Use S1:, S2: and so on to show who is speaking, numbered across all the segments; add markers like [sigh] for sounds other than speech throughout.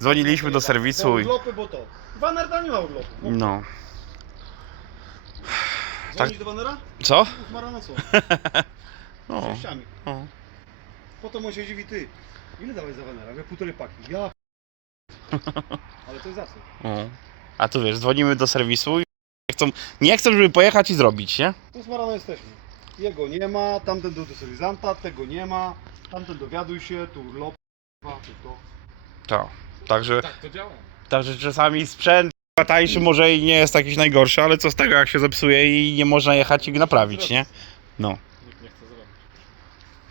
S1: dzwoniliśmy do serwisu i...
S2: Urlopy, bo to. Waner nie ma urlopu.
S1: No.
S2: Dzwonić do Wanera?
S1: Co?
S2: Mara na co? [laughs]
S1: No.
S2: Częściami.
S1: no.
S2: Potem on się dziwi, ty. Ile dałeś za Wanera? Ja półtorej paki. Ja [laughs] Ale to jest za co?
S1: no. A tu wiesz, dzwonimy do serwisu i nie chcą, nie chcą, żeby pojechać i zrobić, nie?
S2: Tu z Maraną jesteśmy. Jego nie ma, tamten do serwizanta, tego nie ma, tamten dowiaduj się, tu urlop, tu to.
S1: Tak. Także,
S3: Tak to działa.
S1: także czasami sprzęt tańszy może i nie jest jakiś najgorszy, ale co z tego jak się zepsuje i nie można jechać i go naprawić, nie? No,
S3: Nikt nie chce zrobić.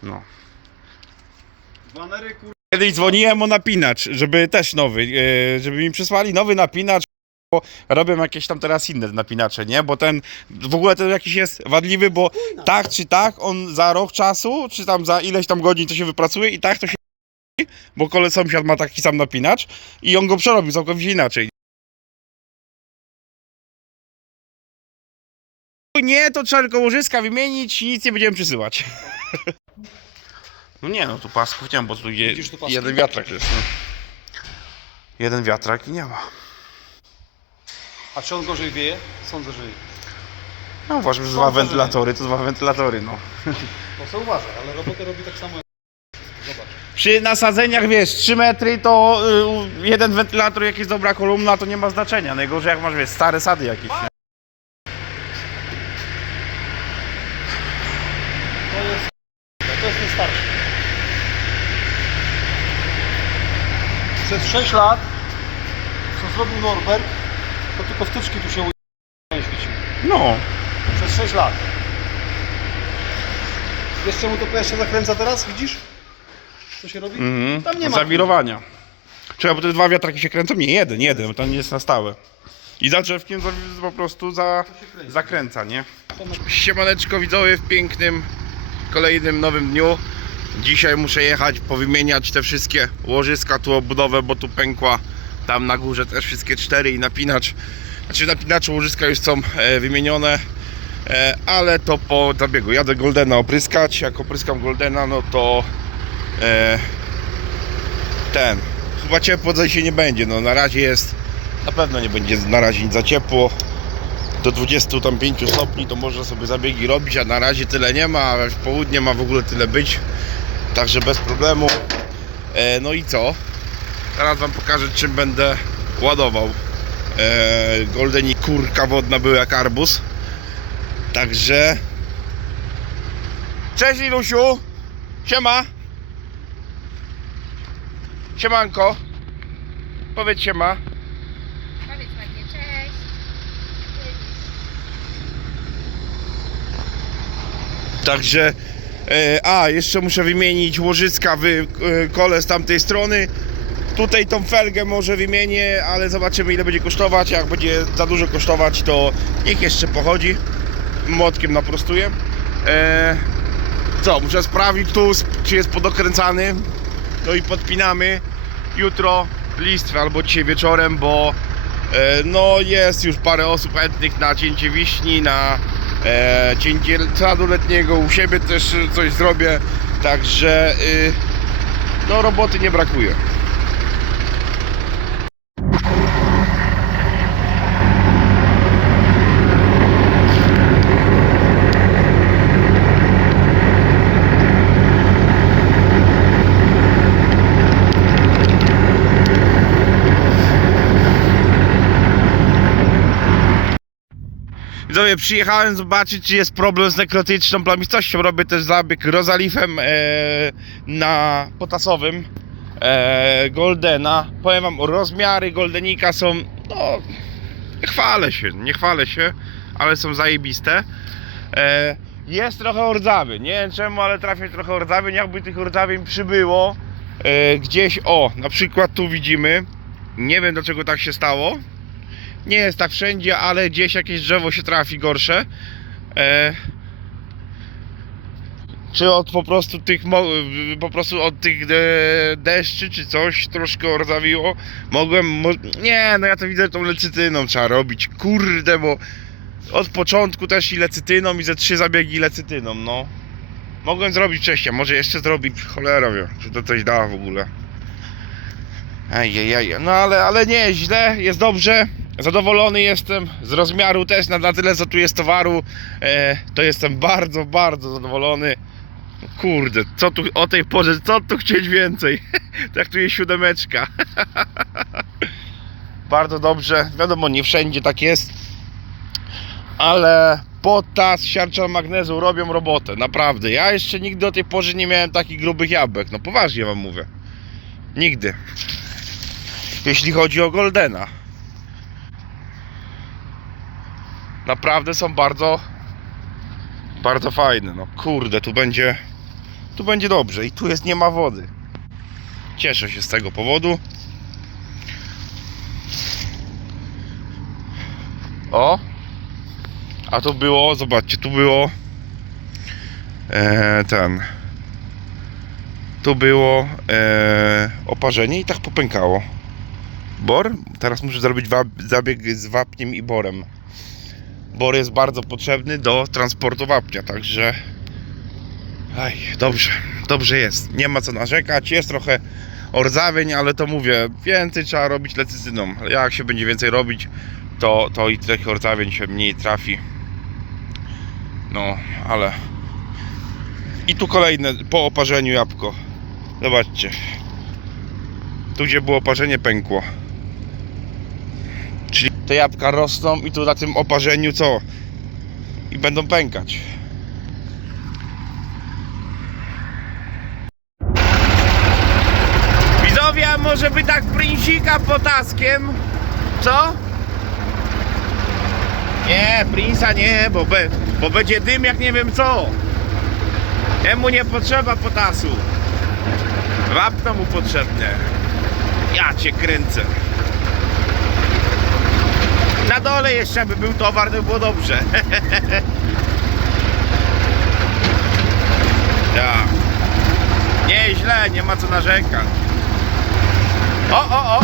S1: no.
S2: Kur...
S1: Kiedyś dzwoniłem o napinacz, żeby też nowy, e, żeby mi przysłali nowy napinacz, bo robią jakieś tam teraz inne napinacze, nie? Bo ten, w ogóle ten jakiś jest wadliwy, bo tak czy tak, on za rok czasu, czy tam za ileś tam godzin to się wypracuje i tak to się bo kole sąsiad ma taki sam napinacz i on go przerobił całkowicie inaczej. Nie, to trzeba tylko łożyska wymienić i nic nie będziemy przysyłać. No nie, no tu pasków nie ma, bo tu je,
S2: Widzisz tu paski?
S1: jeden wiatrak jest. No. Jeden wiatrak i nie ma.
S2: A czy on gorzej wieje? Sądzę, że
S1: No uważam, że dwa wentylatory to dwa wentylatory, no.
S2: No co uważaj, ale robotę robi tak samo jak...
S1: Przy nasadzeniach, wiesz, 3 metry to y, jeden wentylator, jak jest dobra kolumna, to nie ma znaczenia. Najgorzej jak masz, wiesz, stare sady jakieś. Nie?
S2: To jest... To jest ten starszy. Przez 6 lat, co zrobił Norbert, to tylko wtyczki tu się u- świeciły.
S1: No,
S2: Przez 6 lat. Wiesz czemu to jeszcze zakręca teraz? Widzisz? Co się robi?
S1: mhm.
S2: Tam nie ma.
S1: zawirowania. Trzeba, bo te dwa wiatraki się kręcą? Nie, jeden, jeden, bo to nie jest na stałe. I za drzewkiem za- po prostu za, zakręca, nie? Siemaneczko widzowie w pięknym, kolejnym nowym dniu. Dzisiaj muszę jechać, powymieniać te wszystkie łożyska, tu obudowę, bo tu pękła. Tam na górze też wszystkie cztery i napinacz. Znaczy napinacze łożyska już są e, wymienione, e, ale to po zabiegu. Jadę Goldena opryskać. Jak opryskam Goldena, no to ten. Chyba ciepło się nie będzie. No na razie jest, na pewno nie będzie na razie nic za ciepło do 25 stopni to można sobie zabiegi robić, a na razie tyle nie ma, a w południe ma w ogóle tyle być, także bez problemu. E, no i co? Teraz Wam pokażę czym będę ładował. E, Golden i kurka wodna były jak arbus. Także... Cześć Ilusiu! Siema! Siemanko! Powiedz siema.
S4: Powiedz ładnie, cześć.
S1: Także, e, a jeszcze muszę wymienić łożyska w e, kole z tamtej strony. Tutaj tą felgę może wymienię, ale zobaczymy ile będzie kosztować. Jak będzie za dużo kosztować, to niech jeszcze pochodzi. Młotkiem naprostuję. E, co, muszę sprawdzić tu, czy jest podokręcany. No i podpinamy jutro listwę albo dzisiaj wieczorem, bo e, no jest już parę osób chętnych na cięcie wiśni, na e, cięcie sadu letniego, u siebie też coś zrobię, także y, no roboty nie brakuje. Widzowie, przyjechałem zobaczyć, czy jest problem z nekrotyczną plamistością. Robię też zabieg rozalifem e, na potasowym e, Goldena. Powiem wam, rozmiary Goldenika są, no, nie chwalę się, nie chwalę się, ale są zajebiste. E, jest trochę rdzawy, nie wiem czemu, ale trafię trochę rdzawy, jakby tych rdzawień przybyło gdzieś, o, na przykład tu widzimy, nie wiem dlaczego tak się stało, nie jest tak wszędzie, ale gdzieś jakieś drzewo się trafi gorsze. E, czy od po prostu tych po prostu od tych e, deszczy czy coś troszkę orzawiło. Mogłem mo- nie, no ja to widzę tą lecytyną trzeba robić. Kurde, bo od początku też i lecytyną i ze trzy zabiegi lecytyną, no. Mogłem zrobić wcześniej, może jeszcze zrobić, cholera wie, czy to coś da w ogóle. Ajajaj, no ale, ale nie, źle, jest dobrze. Zadowolony jestem z rozmiaru też na, na tyle, co tu jest towaru. E, to jestem bardzo, bardzo zadowolony. Kurde, co tu o tej porze, co tu chcieć więcej? [laughs] tu jest siódemeczka. [laughs] bardzo dobrze. Wiadomo, nie wszędzie tak jest. Ale potas, siarczan magnezu robią robotę, naprawdę. Ja jeszcze nigdy do tej pory nie miałem takich grubych jabłek. No poważnie wam mówię. Nigdy jeśli chodzi o Goldena. Naprawdę są bardzo bardzo fajne. No kurde, tu będzie tu będzie dobrze i tu jest nie ma wody. Cieszę się z tego powodu. O! A tu było, zobaczcie, tu było e, ten tu było e, oparzenie i tak popękało. Bor? Teraz muszę zrobić zabieg z wapniem i borem. Bor jest bardzo potrzebny do transportu wapnia, także. Aj, dobrze, dobrze jest. Nie ma co narzekać. Jest trochę ordzawień, ale to mówię, więcej trzeba robić lecyzyną. Jak się będzie więcej robić, to, to i tych ordzawień się mniej trafi. No, ale. I tu kolejne po oparzeniu jabłko. Zobaczcie. Tu gdzie było oparzenie pękło. Czyli te jabłka rosną i tu na tym oparzeniu co? I będą pękać. Widzowie, może by tak prinsika potaskiem? Co? Nie, prinsa nie, bo, be, bo będzie dym jak nie wiem co. Jemu nie potrzeba potasu. Wapno mu potrzebne. Ja cię kręcę. Na dole jeszcze by był towar, to by było dobrze. [laughs] ja. Nie źle, nie ma co narzekać. O, o, o.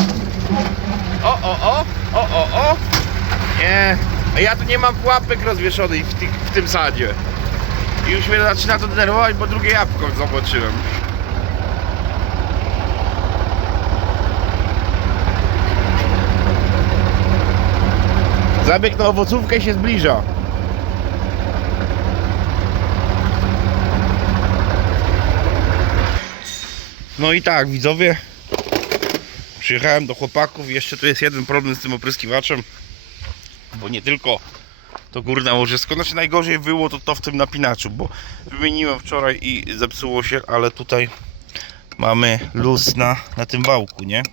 S1: O, o, o. O, o, o. Nie. Ja tu nie mam pułapek rozwieszonych w, w tym sadzie. I już mnie zaczyna to denerwować, bo drugie jabłko zobaczyłem. Zabieg na owocówkę się zbliża. No i tak, widzowie. Przyjechałem do chłopaków. Jeszcze tu jest jeden problem z tym opryskiwaczem. Bo nie tylko to górne łożysko. Znaczy najgorzej było to, to w tym napinaczu, bo wymieniłem wczoraj i zepsuło się, ale tutaj mamy luz na, na tym wałku, nie?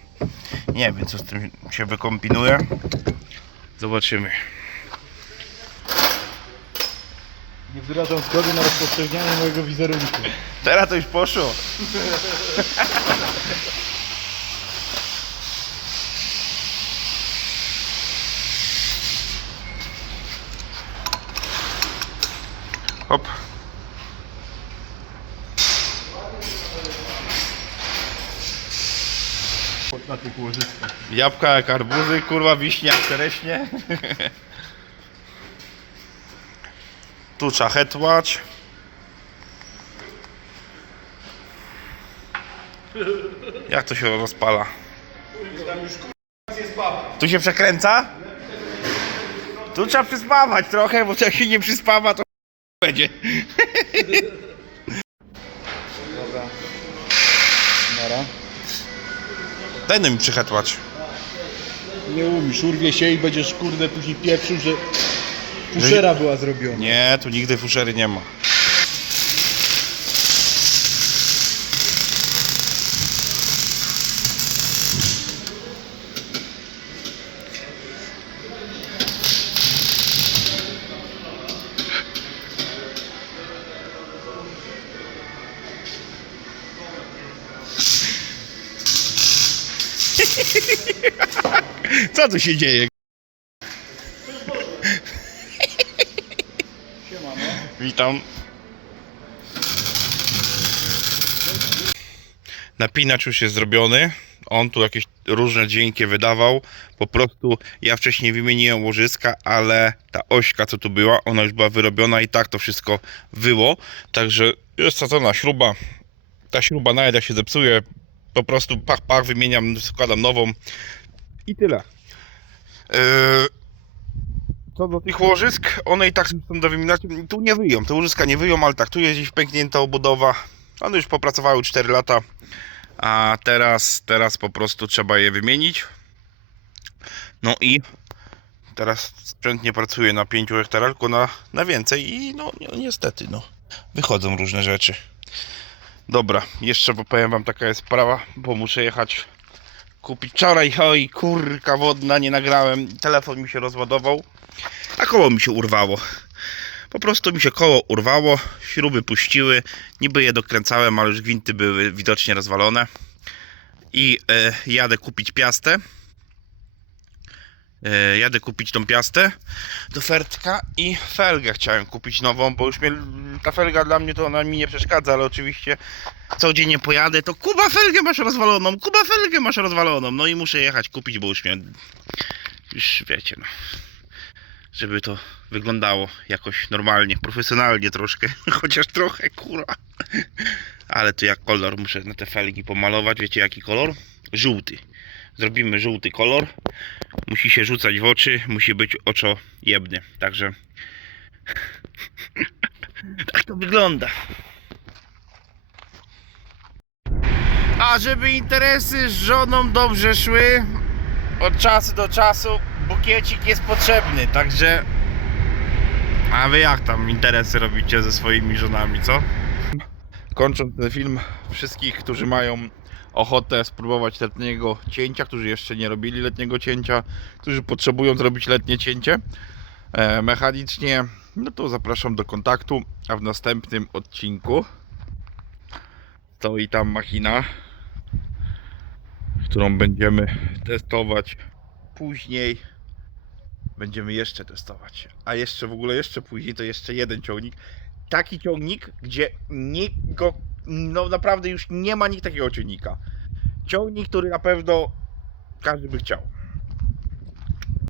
S1: Nie wiem co z tym się wykombinuje. Zobaczymy.
S2: Nie wyrażam zgody na rozpowszechnianie mojego wizerunku.
S1: Teraz to już poszło. [laughs]
S2: Na tych łożyskach.
S1: Jabłka jak arbuzy, kurwa wiśnia, czereśnie. [laughs] Tu trzeba hetłać. Jak to się rozpala? Tu się przekręca? Tu trzeba przyspawać trochę, bo jak się nie przyspawa, to [laughs] będzie. Daj no mi przyhetłać.
S2: Nie umiesz, urwie się i będziesz kurde później pieprzył, że fuszera była zrobiona.
S1: Nie, tu nigdy fuszery nie ma. [laughs] Co tu się dzieje? Witam. Napinacz już jest zrobiony. On tu jakieś różne dźwięki wydawał. Po prostu ja wcześniej wymieniłem łożyska, ale ta ośka co tu była, ona już była wyrobiona i tak to wszystko wyło. Także jest sadzona śruba. Ta śruba nawet jak się zepsuje, Po prostu pach, pach, wymieniam, składam nową i tyle. Yy, co do tych łożysk, one i tak są do wymieniania. Tu nie wyją, te łożyska nie wyją, ale tak, tu jest gdzieś pęknięta obudowa. One już popracowały 4 lata, a teraz, teraz po prostu trzeba je wymienić. No i teraz sprzęt nie pracuje na 5 hektarach, tylko na, na więcej i no ni- niestety, no wychodzą różne rzeczy. Dobra, jeszcze powiem wam taka jest sprawa, bo muszę jechać kupić wczoraj, oj kurka wodna, nie nagrałem, telefon mi się rozładował, a koło mi się urwało. Po prostu mi się koło urwało, śruby puściły, niby je dokręcałem, ale już gwinty były widocznie rozwalone. I e, jadę kupić piastę. E, jadę kupić tą piastę do Fertka i felgę chciałem kupić nową, bo już mnie, ta felga dla mnie to ona mi nie przeszkadza, ale oczywiście codziennie pojadę, to Kuba felgę masz rozwaloną, Kuba felgę masz rozwaloną, no i muszę jechać kupić, bo już mnie, już wiecie no, żeby to wyglądało jakoś normalnie, profesjonalnie troszkę, [laughs] chociaż trochę kurwa, ale to jak kolor muszę na te felgi pomalować, wiecie jaki kolor? Żółty. Zrobimy żółty kolor, musi się rzucać w oczy, musi być oczo jebny. Także [laughs] tak to wygląda. A żeby interesy z żoną dobrze szły, od czasu do czasu bukiecik jest potrzebny, także a wy jak tam interesy robicie ze swoimi żonami, co? Kończąc ten film, wszystkich, którzy mają ochotę spróbować letniego cięcia, którzy jeszcze nie robili letniego cięcia, którzy potrzebują zrobić letnie cięcie e, mechanicznie, no to zapraszam do kontaktu, a w następnym odcinku stoi tam machina, którą będziemy testować później. Będziemy jeszcze testować. A jeszcze w ogóle jeszcze później to jeszcze jeden ciągnik. Taki ciągnik, gdzie nikt go, no naprawdę już nie ma nikt takiego ciągnika. Ciągnik, który na pewno każdy by chciał.